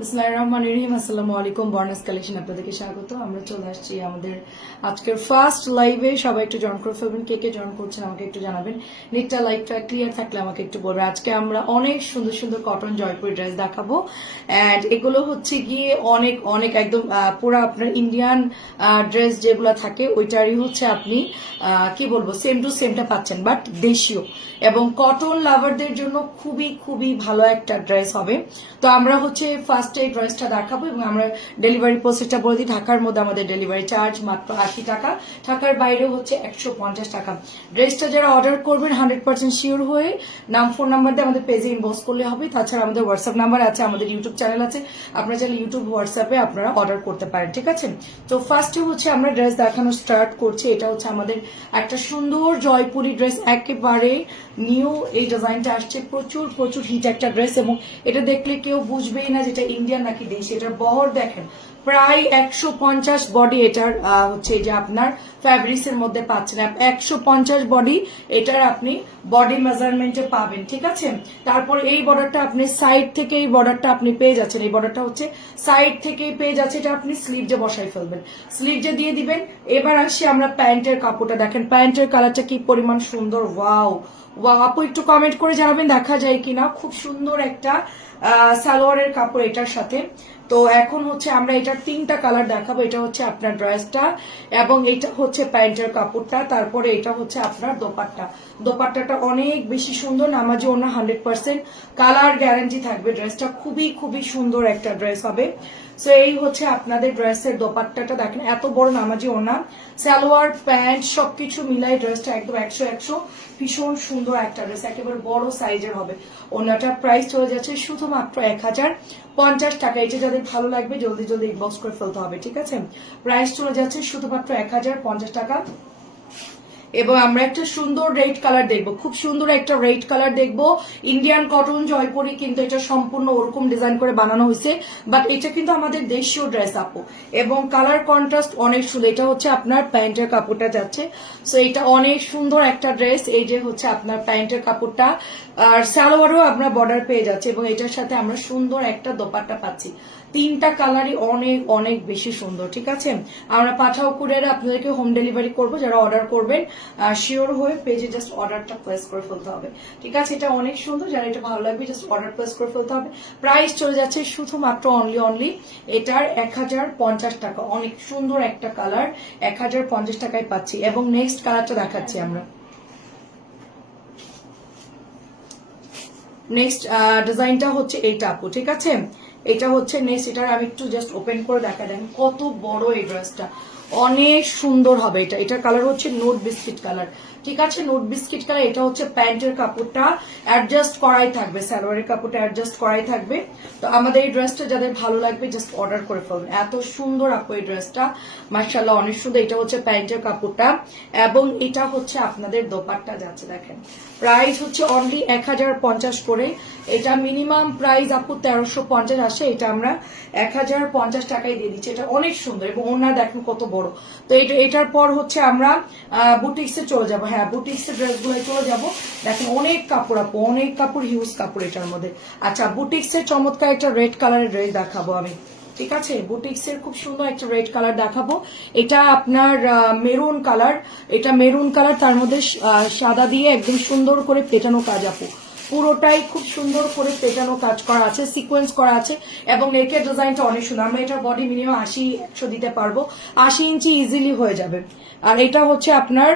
বিসমিল্লাহির রহমানির রহিম। আসসালামু আলাইকুম বর্নাস কালেকশন আপনাদেরকে স্বাগত। আমরা চলে আসছি আমাদের আজকের ফার্স্ট লাইভে সবাই একটু জয়েন করে ফেলবেন। কে কে জয়েন করছেন আমাকে একটু জানাবেন। নেটটা লাইভটা ক্লিয়ার থাকলে আমাকে একটু বলবেন। আজকে আমরা অনেক সুন্দর সুন্দর কটন ড্রেস দেখাবো। এগুলো হচ্ছে গিয়ে অনেক অনেক একদম আপনার ইন্ডিয়ান ড্রেস যেগুলো থাকে, ওইটারই হচ্ছে আপনি কি বলব সেম টু সেমটা পাচ্ছেন। বাট দেশীয়। এবং কটন লাভারদের জন্য খুবই খুবই ভালো একটা ড্রেস হবে। তো আমরা হচ্ছে ফার্স্ট এই ড্রেসটা দেখাবো এবং আমরা ডেলিভারি প্রসেসটা বলে দিই। ঢাকার মধ্যে আমাদের ডেলিভারি চার্জ মাত্র আশি টাকা। ঢাকার বাইরে হচ্ছে একশো পঞ্চাশ টাকা। ড্রেসটা যারা অর্ডার করবেন হান্ড্রেড পার্সেন্ট শিওর হয়ে নাম ফোন নাম্বার দিয়ে আমাদের পেজে ইনবক্স করলে হবে। তাছাড়া আমাদের হোয়াটসঅ্যাপ নাম্বার আছে, আমাদের ইউটিউব চ্যানেল আছে। আপনারা চাইলে ইউটিউব হোয়াটসঅ্যাপে আপনারা অর্ডার করতে পারেন, ঠিক আছে? তো ফার্স্টে হচ্ছে আমরা ড্রেস দেখানো স্টার্ট করছি। এটা হচ্ছে আমাদের একটা সুন্দর, জয়পুরি ড্রেস একেবারে নিউ এই ডিজাইনটা আসছে। প্রচুর প্রচুর হিট একটা ড্রেস এবং এটা দেখলে কেউ বুঝবেই না যেটা ইন্ডিয়ান নাকি দেশি? এটার বহর দেখেন। প্রায় একশো পঞ্চাশ বডি এটার হচ্ছে যে আপনার ফ্যাব্রিক্স এর মধ্যে পাচ্ছেন। একশো পঞ্চাশ বডি এটার আপনি বডি মেজারমেন্টে পাবেন, ঠিক আছে? তারপর এই বর্ডারটা আপনি সাইড থেকে এই বর্ডারটা আপনি পেয়ে যাচ্ছেন। এই বর্ডারটা হচ্ছে সাইড থেকেই পেয়ে যাচ্ছে, এটা আপনি স্লিভ যে বসাই ফেলবেন। স্লিভ যে দিয়ে দিবেন, এবার আসি আমরা প্যান্টের কাপড়টা দেখেন। প্যান্টের কালারটা কি পরিমাণ সুন্দর ওয়াও ওয়া আপু একটু কমেন্ট করে জানাবেন, দেখা যায় কিনা। খুব সুন্দর একটা সালোয়ারের কাপড় এটার সাথে। তো এখন হচ্ছে আমরা এটার তিনটা কালার দেখাবো। এটা হচ্ছে আপনার ড্রেসটা এবং এটা হচ্ছে প্যান্টের কাপড়টা, তারপরে এটা হচ্ছে আপনার দোপাট্টা। দোপাট্টাটা অনেক বেশি সুন্দর, নামাজি অন্য হান্ড্রেড পার্সেন্ট কালার গ্যারান্টি থাকবে। ড্রেসটা খুবই খুবই সুন্দর একটা ড্রেস হবে। সো এই হচ্ছে আপনাদের ড্রেসের দোপাট্টাটা। দেখেন, এত বড় নামাজি ওনা সালোয়ার, প্যান্ট, সবকিছু মিলাই ড্রেসটা একদম একশো একশো। ভীষণ সুন্দর একটা ড্রেস, একেবারে বড় সাইজের হবে। ওনাটার প্রাইস চলে যাচ্ছে শুধুমাত্র এক হাজার পঞ্চাশ টাকা। এটা যাদের ভালো লাগবে, জলদি জলদি ইনবক্স করে ফেলতে হবে, ঠিক আছে? প্রাইস চলে যাচ্ছে শুধুমাত্র এক হাজার পঞ্চাশ টাকা। এবং আমরা একটা সুন্দর রেড কালার দেখব। খুব সুন্দর একটা রেড কালার দেখব। ইন্ডিয়ান কটন জয়পুরি কিন্তু এটা সম্পূর্ণ ওরকম ডিজাইন করে বানানো হয়েছে। বাট এটা কিন্তু আমাদের দেশীয় ড্রেস আপু। এবং কালার কন্ট্রাস্ট অনেক সুন্দর। এটা হচ্ছে আপনার প্যান্টের কাপড়টা যাচ্ছে। সো এটা অনেক সুন্দর একটা ড্রেস এই যে হচ্ছে আপনার প্যান্টের কাপড়টা। আর সালোয়ারও আপনার বর্ডার পেয়ে যাচ্ছে এবং এটার সাথে আমরা সুন্দর একটা দোপাট্টা পাচ্ছি। তিনটা কালারই অনেক অনেক বেশি সুন্দর, ঠিক আছে? আমরা পাঠাও কুরিয়ারে, আপনাদেরকে হোম ডেলিভারি করব, যারা অর্ডার করবেন শিওর হয়ে পেজে জাস্ট অর্ডারটা প্লেস করে ফেলতে হবে। ঠিক আছে? এটা অনেক সুন্দর, যারা এটা ভালো লাগবে জাস্ট অর্ডার প্লেস করে ফেলতে হবে। প্রাইস চলে যাচ্ছে শুধুমাত্র অনলি অনলি এটার এক হাজার পঞ্চাশ টাকা। অনেক সুন্দর একটা কালার এক হাজার পঞ্চাশ টাকায় পাচ্ছি। এবং নেক্সট কালারটা দেখাচ্ছি আমরা। নেক্সট ডিজাইনটা হচ্ছে এইটা আপু, ঠিক আছে? এটা হচ্ছে নেক্সট, এটা আমি একটু জাস্ট ওপেন করে দেখা দেন। কত বড় এই ড্রেসটা অনেক সুন্দর হবে এটা। এটার কালার হচ্ছে নোট বিস্কিট কালার ঠিক আছে, নোট বিস্কিট কালার, এটা হচ্ছে প্যান্টের কাপড়টা অ্যাডজাস্ট করাই থাকবে, সালোয়ারের কাপড়টা অ্যাডজাস্ট করাই থাকবে। তো আমাদের এই ড্রেসটা যাদের ভালো লাগবে জাস্ট অর্ডার করে ফেলবেন এত সুন্দর আপু এই ড্রেসটা মার্শাল্লাহ অনেক সুন্দর। এটা হচ্ছে প্যান্টের কাপড়টা, এবং এটা হচ্ছে আপনাদের দোপাট্টা যাচ্ছে দেখেন। প্রাইস হচ্ছে অনলি এক হাজার পঞ্চাশ করে। এটা মিনিমাম প্রাইস আপু তেরোশো পঞ্চাশ আসে, এটা আমরা এক হাজার পঞ্চাশ টাকায় দিয়ে দিচ্ছি। এটা অনেক সুন্দর, এবং ওনার দেখেন কত বড়। তো এটা, এটার পর হচ্ছে আমরা বুটিক্সে চলে যাব। হ্যাঁ বুটিক্সের ড্রেসগুলো চলে যাব। দেখেন অনেক কাপড় আপু, অনেক কাপড় হিউজ কাপড় এটার মধ্যে। আচ্ছা বুটিক্সের চমৎকার একটা রেড কালারের ড্রেস দেখাবো আমি। ঠিক আছে? বুটিক্সের খুব সুন্দর একটা রেড কালার দেখাবো। এটা আপনার মেরুন কালার এটা মেরুন কালার তার মধ্যে সাদা দিয়ে একদম সুন্দর করে পেটানো কাজ আপু। পুরোটাই খুব সুন্দর করে পেটানো কাজ করা আছে সিকোয়েন্স করা আছে, এবং নেকের ডিজাইনটা অনেক সুন্দর। আমি এটা বডি মিনিমাম আশি, একশো দিতে পারব। আশি ইঞ্চি ইজিলি হয়ে যাবে। আর এটা হচ্ছে আপনার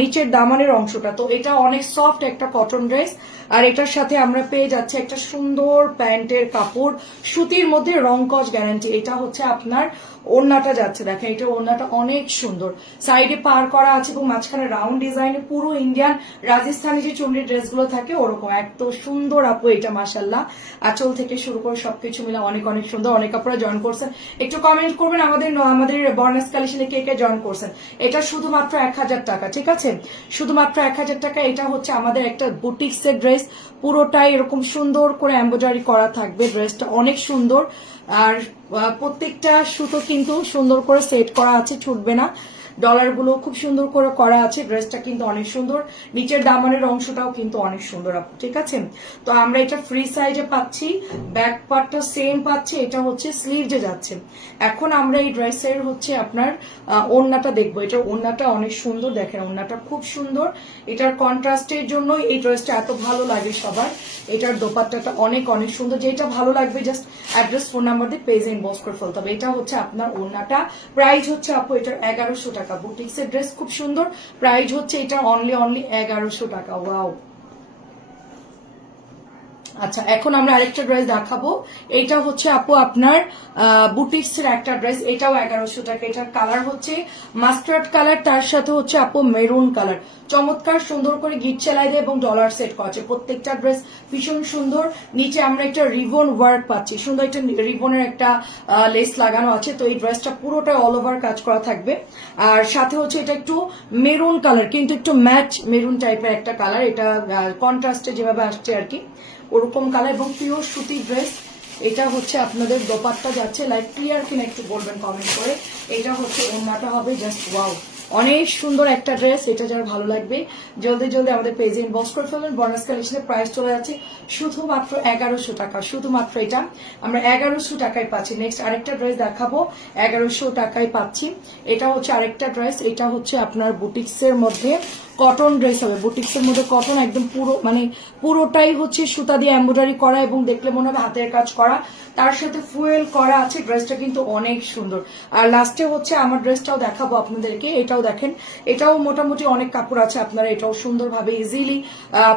নিচের দামানের অংশটা। তো এটা অনেক সফট একটা কটন ড্রেস আর এটার সাথে আমরা পেয়ে যাচ্ছি একটা সুন্দর প্যান্টের কাপড়, সুতির মধ্যে রংকজ গ্যারান্টি। এটা হচ্ছে আপনার ওড়নাটা যাচ্ছে, দেখেন, এটা ওড়নাটা অনেক সুন্দর। সাইডে পার করা আছে এবং মাঝখানে রাউন্ড ডিজাইনে পুরো ইন্ডিয়ান রাজস্থানি যে চুনরির ড্রেসগুলো থাকে, ওরকম। এত সুন্দর আপু এটা মাসাল্লাহ আঁচল থেকে শুরু করে সবকিছু মিলে অনেক অনেক সুন্দর। অনেক আপনারা জয়েন করছেন। একটু কমেন্ট করবেন আমাদের আমাদের বর্নাস কালেকশনে কে কে জয়েন করছেন। এটা শুধুমাত্র এক হাজার টাকা, ঠিক আছে? শুধুমাত্র এক হাজার টাকা, এটা হচ্ছে আমাদের একটা বুটিক্সের ড্রেস পুরোটাই এরকম সুন্দর করে এম্ব্রয়ডারি করা থাকবে, ড্রেসটা অনেক সুন্দর। আর প্রত্যেকটা সুতো কিন্তু সুন্দর করে সেট করা আছে, ছুটবে না। ডলারগুলো খুব সুন্দর করে করা আছে ড্রেসটা কিন্তু অনেক সুন্দর। নিচের দামানের অংশটাও কিন্তু অনেক সুন্দর আপু ঠিক আছে? তো আমরা এটা ফ্রি সাইজে পাচ্ছি ব্যাক পার্টটা সেম পাচ্ছি এটা হচ্ছে স্লিভজে যাচ্ছে। এখন আমরা এই ড্রেসের হচ্ছে আপনার আহ, ওড়নাটা দেখব। এটার ওড়নাটা অনেক সুন্দর দেখেন ওড়নাটা খুব সুন্দর। এটার কন্ট্রাস্টের জন্য এই ড্রেসটা এত ভালো লাগে সবার। এটার দোপাট্টাটা অনেক অনেক সুন্দর। যেটা ভালো লাগবে জাস্ট অ্যাড্রেস ফোন নাম্বার দিয়ে পেজে ইনবক্স করে ফেলতে হবে। এটা হচ্ছে আপনার ওড়নাটা। প্রাইস হচ্ছে আপু এটার এগারোশো টাকা। বুটিক্সের ড্রেস খুব সুন্দর। প্রাইস হচ্ছে এটা অনলি অনলি এগারোশো টাকা। ওয়াও আচ্ছা এখন আমরা আরেকটা ড্রেস দেখাবো। এইটা হচ্ছে আপু আপনার বুটিক্স এর একটা ড্রেস। এটাও এগারোশো টাকা। এটার কালার হচ্ছে মাস্টার্ড কালার, তার সাথে হচ্ছে আপু মেরুন কালার। চমৎকার, সুন্দর করে গিট চালাই দেয় এবং ডলার সেট করা আছে। প্রত্যেকটা ড্রেস ভীষণ সুন্দর। নিচে আমরা একটা রিবন ওয়ার্ক পাচ্ছি। সুন্দর একটা রিবনের একটা লেস লাগানো আছে। তো এই ড্রেসটা পুরোটা অল ওভার কাজ করা থাকবে। আর সাথে হচ্ছে এটা একটু মেরুন কালার, কিন্তু একটু ম্যাচ মেরুন টাইপের একটা কালার। এটা কন্ট্রাস্টে যেভাবে আসছে আর কি। ওরকম কালার এবং পিওর সুতি ড্রেস এটা হচ্ছে আপনাদের দোপাট্টা যাচ্ছে। লাইক ক্লিয়ার কিনা একটু বলবেন কমেন্ট করে। এটা হচ্ছে ওড়নাটা হবে জাস্ট ওয়াও অনেক সুন্দর একটা ড্রেস এটা যারা ভালো লাগবে। জলদি জলদি আমাদের পেজে ইনবক্স করে ফেলবেন বনাস কালেকশনের প্রাইস চলে যাচ্ছে শুধুমাত্র এগারোশো টাকা, শুধুমাত্র এটা। আমরা এগারোশো টাকায় পাচ্ছি। নেক্সট আরেকটা ড্রেস দেখাবো। এগারোশো টাকায় পাচ্ছি। এটা হচ্ছে আরেকটা ড্রেস এটা হচ্ছে আপনার বুটিক্সের মধ্যে। কটন ড্রেস হবে। বুটিক্সের মধ্যে কটন একদম পুরো মানে পুরোটাই হচ্ছে সুতা দিয়ে এম্ব্রয়ডারি করা এবং দেখলে মনে হবে হাতের কাজ করা। তার সাথে ফুয়েল করা আছে ড্রেসটা কিন্তু অনেক সুন্দর। আর লাস্টে হচ্ছে আমার ড্রেসটাও দেখাবো আপনাদেরকে, এটাও দেখেন। এটাও মোটামুটি অনেক কাপড় আছে আপনারা, এটাও সুন্দরভাবে ইজিলি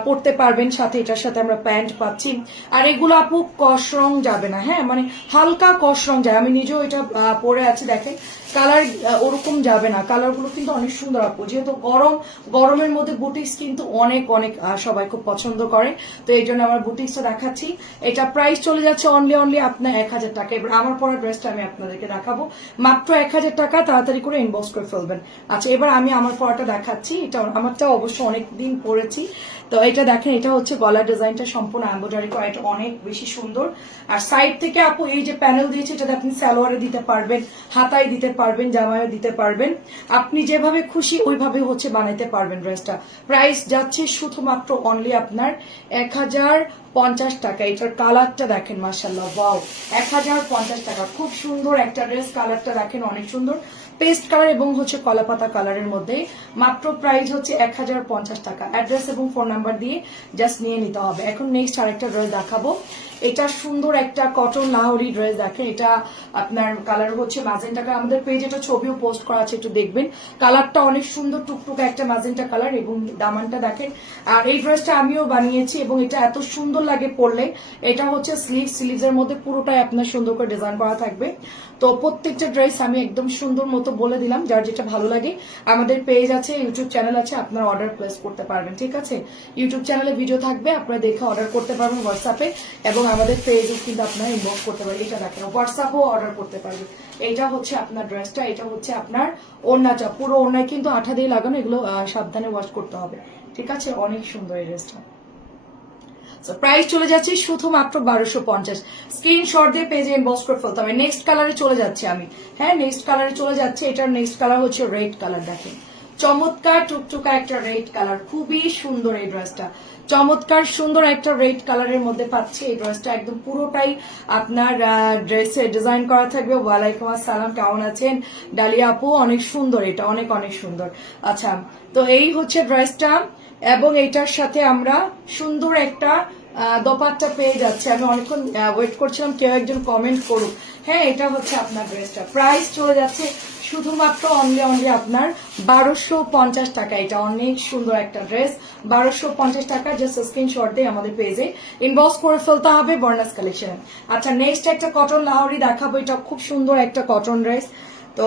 পরতে পারবেন। সাথে এটার সাথে আমরা প্যান্ট পাচ্ছি। আর এগুলো আপু কস রং যাবে না হ্যাঁ? মানে হালকা কস রং যায়। আমি নিজেও এটা পরে আছি, দেখেন। কালার ওরকম যাবে না। কালারগুলো কিন্তু অনেক সুন্দর আপু। যেহেতু গরম, গরমের মধ্যে বুটিক্স কিন্তু অনেক অনেক সবাই খুব পছন্দ করে। তো এই জন্য আমার বুটিক্সটা দেখাচ্ছি। এটা প্রাইস চলে যাচ্ছে অনলি অনলি আপনার এক হাজার টাকা। এবার আমার পরা ড্রেসটা আমি আপনাদেরকে দেখাবো। মাত্র এক হাজার টাকা, তাড়াতাড়ি করে ইনবক্স করে ফেলবেন। আচ্ছা এবার আমি আমার পরাটা দেখাচ্ছি। এটা আমারটা অবশ্য অনেক দিন পরেছি। তো এটা দেখেন, এটা হচ্ছে গলার ডিজাইনটা সম্পূর্ণ এম্ব্রয়ডারি করা, এটা অনেক বেশি সুন্দর। আর সাইড থেকে আপু এই যে প্যানেল দিয়েছে এটাতে আপনি স্যালোয়ারে দিতে পারবেন, হাতায় দিতে পারবেন জামায় দিতে পারবেন। আপনি যেভাবে খুশি ওইভাবে হচ্ছে বানাইতে পারবেন ড্রেসটা প্রাইস যাচ্ছে শুধুমাত্র অনলি আপনার এক হাজার পঞ্চাশ টাকা। এটার কালারটা দেখেন মাসাল্লাহ বাউ এক হাজার পঞ্চাশ টাকা। খুব সুন্দর একটা ড্রেস, কালারটা দেখেন, অনেক সুন্দর। পেস্ট কালার এবং হচ্ছে কলাপাতা কালারের মধ্যে মাত্র প্রাইস হচ্ছে এক হাজার পঞ্চাশ টাকা। অ্যাড্রেস এবং ফোন নাম্বার দিয়ে জাস্ট নিয়ে নিতে হবে। এখন নেক্সট আরেকটা ড্রেস দেখাবো। এটা সুন্দর একটা কটন লাহরি ড্রেস দেখেন, এটা আপনার কালার হচ্ছে ম্যাজেন্টা কালার আমাদের পেজে একটা ছবিও পোস্ট করা আছে, একটু দেখবেন। কালারটা অনেক সুন্দর, টুকটুকে একটা ম্যাজেন্টা কালার এবং দামানটা দেখেন। আর এই ড্রেসটা আমিও বানিয়েছি এবং এটা এত সুন্দর লাগে পরলে। এটা হচ্ছে স্লিভ স্লিভস এর মধ্যে পুরোটাই আপনার সুন্দর করে ডিজাইন করা থাকবে। তো প্রত্যেকটা ড্রেস আমি একদম সুন্দর মতো বলে দিলাম, যার যেটা ভালো লাগে। আমাদের পেজ আছে ইউটিউব চ্যানেল আছে, আপনারা অর্ডার প্লেস করতে পারবেন, ঠিক আছে? ইউটিউব চ্যানেলে ভিডিও থাকবে, আপনারা দেখে অর্ডার করতে পারবেন হোয়াটসঅ্যাপে এবং আমাদের পেজে কিন্তু আপনারা ইনবক্স করতে পারবেন। এটা দেখেন হোয়াটসঅ্যাপেও অর্ডার করতে পারবেন। এটা হচ্ছে আপনার ড্রেসটা এটা হচ্ছে আপনার ওড়নাটা পুরো ওড়নায় কিন্তু আঠা দিয়ে লাগানো, এগুলো সাবধানে ওয়াশ করতে হবে। ঠিক আছে? অনেক সুন্দর এই ড্রেসটা প্রাইস চলে যাচ্ছে শুধুমাত্র বারোশো পঞ্চাশ। স্ক্রিনশট দিয়ে পেজে ইনবক্স করে ফেলতে হবে। নেক্সট কালারে চলে যাচ্ছে আমি। হ্যাঁ নেক্সট কালারে চলে যাচ্ছে। এটার নেক্সট কালার হচ্ছে রেড কালার দেখেন। চমৎকার টুকটুকা একটা রেড কালার খুবই সুন্দর এই ড্রেসটা চমৎকার, সুন্দর একটা রেড কালারের মধ্যে পাচ্ছি এই ড্রেসটা। একদম পুরোটাই আপনার ড্রেসে ডিজাইন করা থাকবে। ওয়ালাইকুম আসসালাম, কেমন আছেন? ডালিয়া আপু, অনেক সুন্দর এটা, অনেক অনেক সুন্দর। আচ্ছা তো এই হচ্ছে ড্রেসটা এবং এটার সাথে আমরা সুন্দর একটা দোপাট্টা পেয়ে যাচ্ছে। আমি অনেকক্ষণ ওয়েট করছিলাম, কেউ একজন কমেন্ট করুক। হ্যাঁ এটা হচ্ছে আপনার ড্রেসটা। প্রাইস চলে যাচ্ছে শুধুমাত্র অনলি অনলি আপনার বারোশো পঞ্চাশ টাকা। এটা অনেক সুন্দর একটা ড্রেস বারোশো পঞ্চাশ টাকা জাস্ট স্ক্রিনশট দিয়ে আমাদের পেজে ইনবক্স করে ফেলতে হবে বর্নাস কালেকশন আচ্ছা নেক্সট একটা কটন লাহরি দেখাবো। এটা খুব সুন্দর একটা কটন ড্রেস তো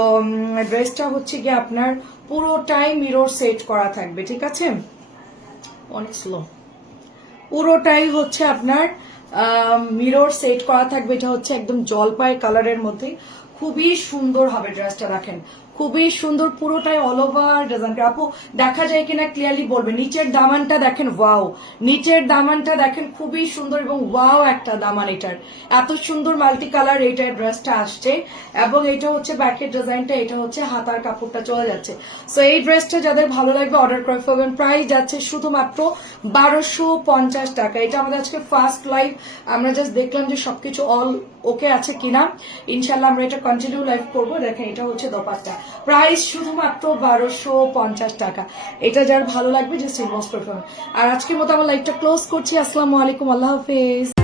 ড্রেসটা হচ্ছে গিয়ে আপনার পুরোটাই মিরর সেট করা থাকবে, ঠিক আছে? অনেক স্লো পুরোটাই হচ্ছে আপনার মিরর সেট করা থাকবে। এটা হচ্ছে একদম জলপাই কালারের মধ্যে। খুবই সুন্দর হবে ড্রেসটা দেখেন। খুবই সুন্দর, পুরোটাই অল ওভার ডিজাইন আপু, দেখা যায় কিনা ক্লিয়ারলি বলবে, নিচের দামানটা দেখেন ওয়াও নিচের দামানটা দেখেন, খুবই সুন্দর এবং ওয়াও একটা দামান এটার। এত সুন্দর মাল্টি কালার এইটার ড্রেসটা আসছে এবং এটা হচ্ছে ব্যাকের ডিজাইনটা এটা হচ্ছে হাতার কাপড়টা চলে যাচ্ছে। সো এই ড্রেসটা যাদের ভালো লাগবে অর্ডার করে ফেলবেন। প্রাইস যাচ্ছে শুধুমাত্র বারোশো পঞ্চাশ টাকা। এটা আমাদের আজকে ফার্স্ট লাইভ আমরা জাস্ট দেখলাম যে সবকিছু অল ওকে আছে কিনা? ইনশাল্লাহ আমরা এটা কন্টিনিউ লাইভ করব। দেখেন, এটা হচ্ছে দোপাট্টা। প্রাইস শুধুমাত্র বারোশো পঞ্চাশ টাকা। এটা যার ভালো লাগবে যে করে আর আজকের মতো আমার লাইভটা ক্লোজ করছি। আসসালামু আলাইকুম, আল্লাহ হাফেজ।